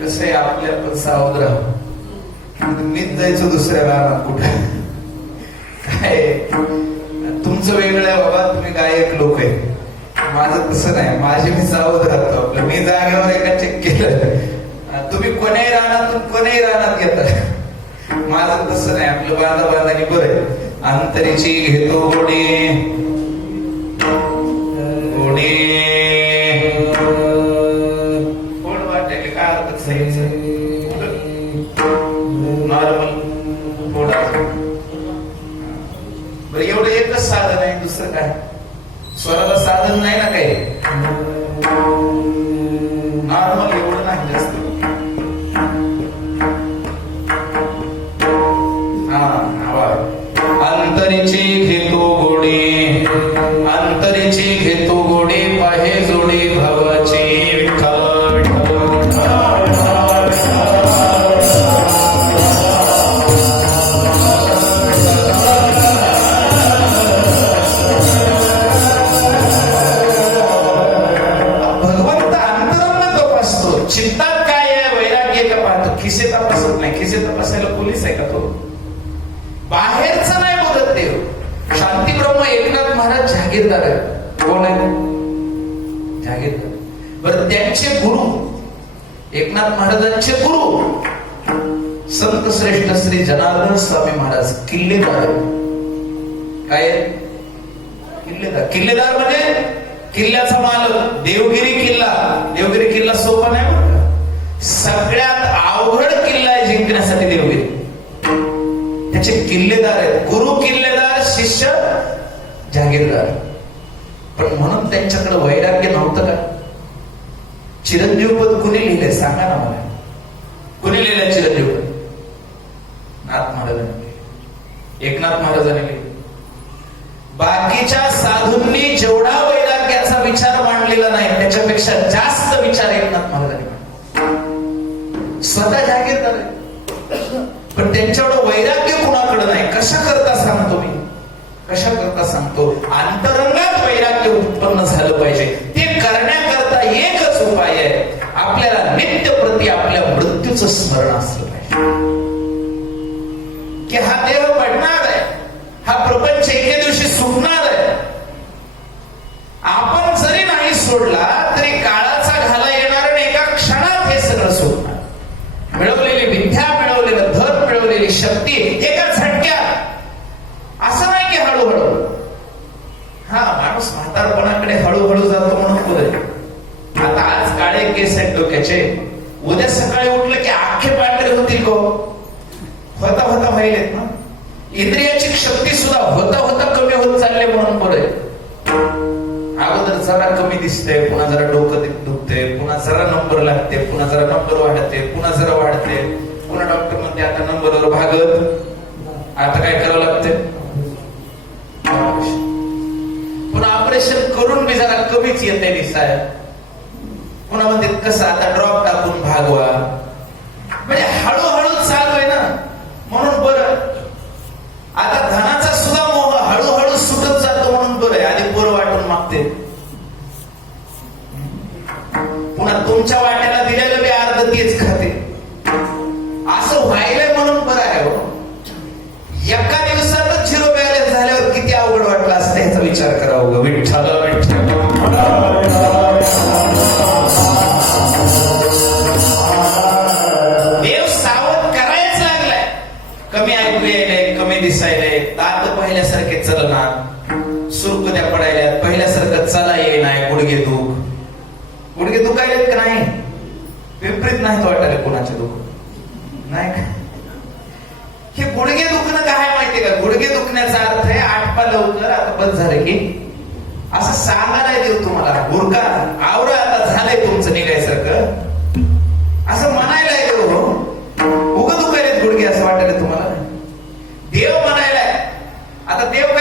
कसं आहे आपल्या पण सावध मीच जायचं दुसऱ्या राहणार कुठे? तसं नाही. माझी मी सावध राहतो आपलं. मी जागेवर एका चेक केलं. तुम्ही कोणी राहणार कोणी राहणार घेता माझं तसं नाही. आपलं बांधा बांधाने बरं आहे. अंतरीची घेतो गोडी. गोडी. कोण वाटेल? काय हरकत सांगितलं नॉर्मल बरं एवढं एकच साधन आहे. दुसरं काय? स्वराला साधन नाही ना काही. तपासायला आहे का तो? बाहेरचा नाही बोलत देव शांती ब्रह्म एकनाथ महाराज जहागीरदार आहे कोण आहे जहागीरदार बरं त्यांचे गुरु एकनाथ महाराजांचे गुरु संत श्रेष्ठ श्री जनार्दन स्वामी महाराज किल्लेदार काय किल्लेदार. किल्लेदार म्हणजे किल्ल्याचा मालक देवगिरी किल्ला. देवगिरी किल्ला सोपा नाही सगळ्यात अवघड किल्ला आहे जिंकण्यासाठी त्याचे किल्लेदार आहेत. गुरु किल्लेदार शिष्य जहागीरदार. पण म्हणून त्यांच्याकडे वैराग्य नव्हतं का? चिरंजीवपद कुणी लिहिलंय सांगा ना मला. कुणी लिहिलंय चिरंजीव नाथ महाराजांनी एकनाथ महाराजांनी बाकीच्या साधूंनी जेवढा वैराग्याचा विचार मांडलेला नाही त्याच्यापेक्षा जास्त विचार एकनाथ महाराजांनी स्वतः जागीरदार पण त्यांच्याकडं वैराग्य कुणाकडे नाही. कशा करता सांगतो मी? कशा करता सांगतो? अंतरंगात वैराग्य उत्पन्न झालं पाहिजे. ते करण्याकरता एकच उपाय आहे. आपल्याला नित्य प्रती आपल्या मृत्यूचं स्मरण असलं माणूस म्हातारपणाकडे हळूहळू जातो म्हणून आता आज काळे केस आहेत डोक्याचे. उद्या सकाळी उठलं की आखे पांढरे होतील गो. होता होता व्हायलेत ना. इंद्रियाची शक्ती सुद्धा होता होता कमी होत चालले म्हणून पुढे अगोदर जरा कमी दिसते पुन्हा जरा डोकं दुखते पुन्हा जरा नंबर लागते पुन्हा जरा नंबर वाढते पुन्हा जरा वाढते. पुन्हा डॉक्टर म्हणते आता नंबरवर भागत. आता काय करावं लागते ऑपरेशन करून बी जरा कमीच येते दिसाय पुन्हा म्हणते कसं आता ड्रॉप टाकून भागवा. म्हणजे हळूहळू चालू आहे ना. म्हणून बरं. आता धनाचा सुद्धा मोह हळूहळू सुटत जातो म्हणून बरं आहे. आधी पोर वाटून मागते. पुन्हा तुमच्या वाट्याला दिलेलं बी अर्ध तेच खाते. वाटलं विचार करावा विठ्ठल विठ्ठल. देव सावध करायच लागलाय. कमी ऐकू यायलाय कमी दिसायलाय दात पहिल्यासारखे चलणार सुरकुद्या पडायल्यात पहिल्यासारखं चला ये नाही गुडघे दुख. गुडघे दुखायलेत का नाही? विपरीत नाही तो वाटायला कोणाचे दुख. नाही का? हे गुडघे दुखणं काय माहितीये का? गुडघे दुखण्याचा अर्थ आहे आठपा लवकर आता बंद झालं की? असं सांगायला देऊ तुम्हाला. गुरका आवरा आता झालंय तुमचं निघायसारखं